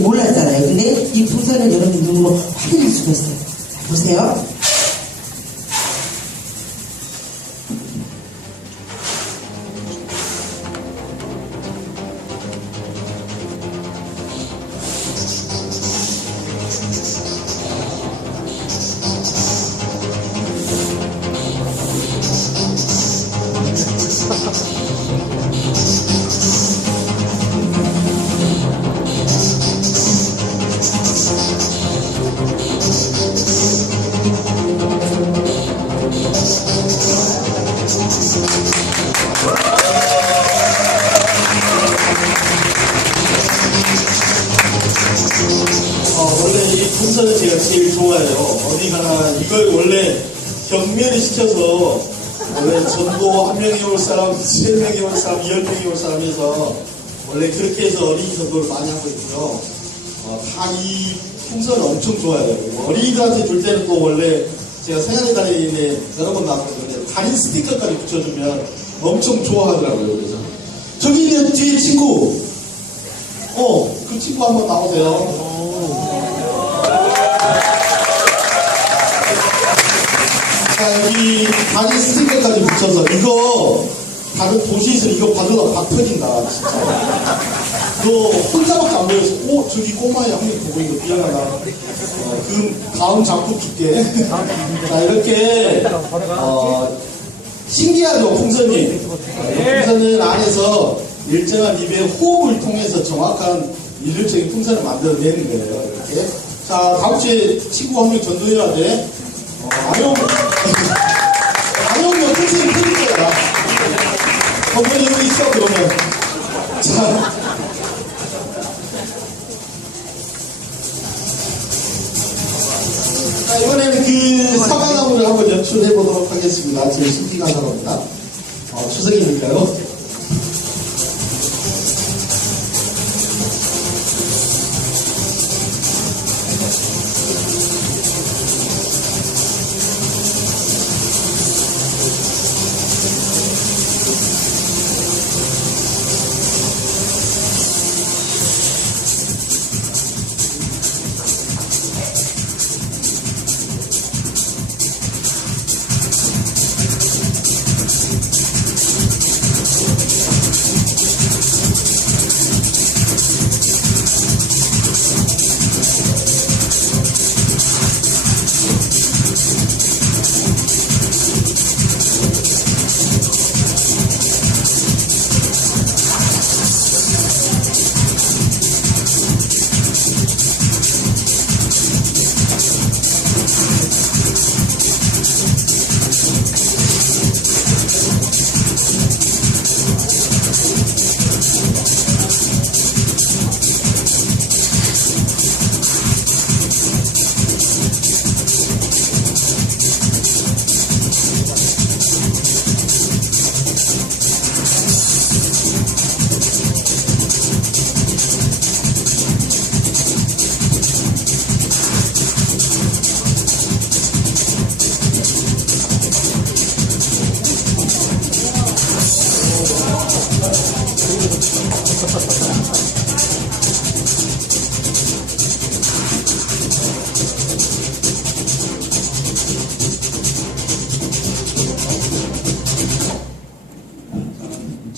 몰랐잖아요. 근데 이 풍선을 여러분 눈으로 확인할 수가 있어요. 자, 보세요. 풍선은 제가 제일 좋아해요. 어디 가나 이걸 원래 경매를 시켜서 원래 전도 한 명이 올 사람, 세 명이 올 사람, 열 명이 올 사람 해서 원래 그렇게 해서 어린이 전도를 많이 하고 있고요. 어, 다이 풍선을 엄청 좋아해요. 어린이들한테 줄 때는 또 원래 제가 생활의 달인에 여러 번 나왔거든요. 달인 스티커까지 붙여주면 엄청 좋아하더라고요. 그래서 저기 있는 뒤에 친구 어, 그 친구 한번 나오세요. 자, 여기 다리 스티커까지 붙여서 이거 다른 도시에서 이거 받으러 박 터진다, 진짜. 너 혼자밖에 안 보여서, 어, 저기 한명 보고 이거 미안하다. 어, 그 다음 작품 줄게. 자, 이렇게, 어, 신기하죠, 풍선이. 어, 풍선은 안에서 일정한 입의 호흡을 통해서 정확한 일률적인 풍선을 만들어내는 거예요, 이렇게. 자, 다음 주에 친구 한 명 전도해야 돼. 어, 안오 자, 이번에는 그 사과나무를 한번 연출해 보도록 하겠습니다. 제일 신기한 사과입니다. 어, 추석이니까요.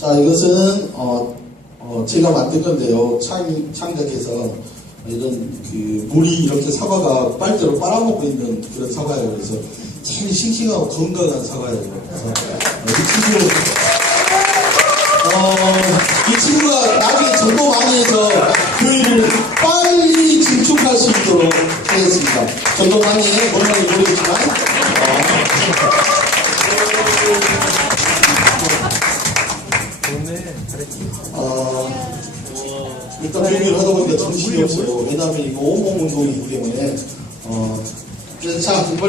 자, 이것은, 어, 어, 제가 만든 건데요. 창, 창작해서 이런 그 물이 이렇게 사과가 빨대로 빨아먹고 있는 그런 사과예요. 그래서 제일 싱싱하고 건강한 사과예요. 그래서 어, 이 친구, 어, 이 친구가 나중에 전도 많이 해서 교회를 빨리 진출할 수 있도록 하겠습니다. 전도 많이 해, 얼마나 모르겠지만, 어, 일단 얘기를 하다 보니까 정신이 없어요. 왜냐하면 이거 온몸 운동이기 때문에. 어, 그래서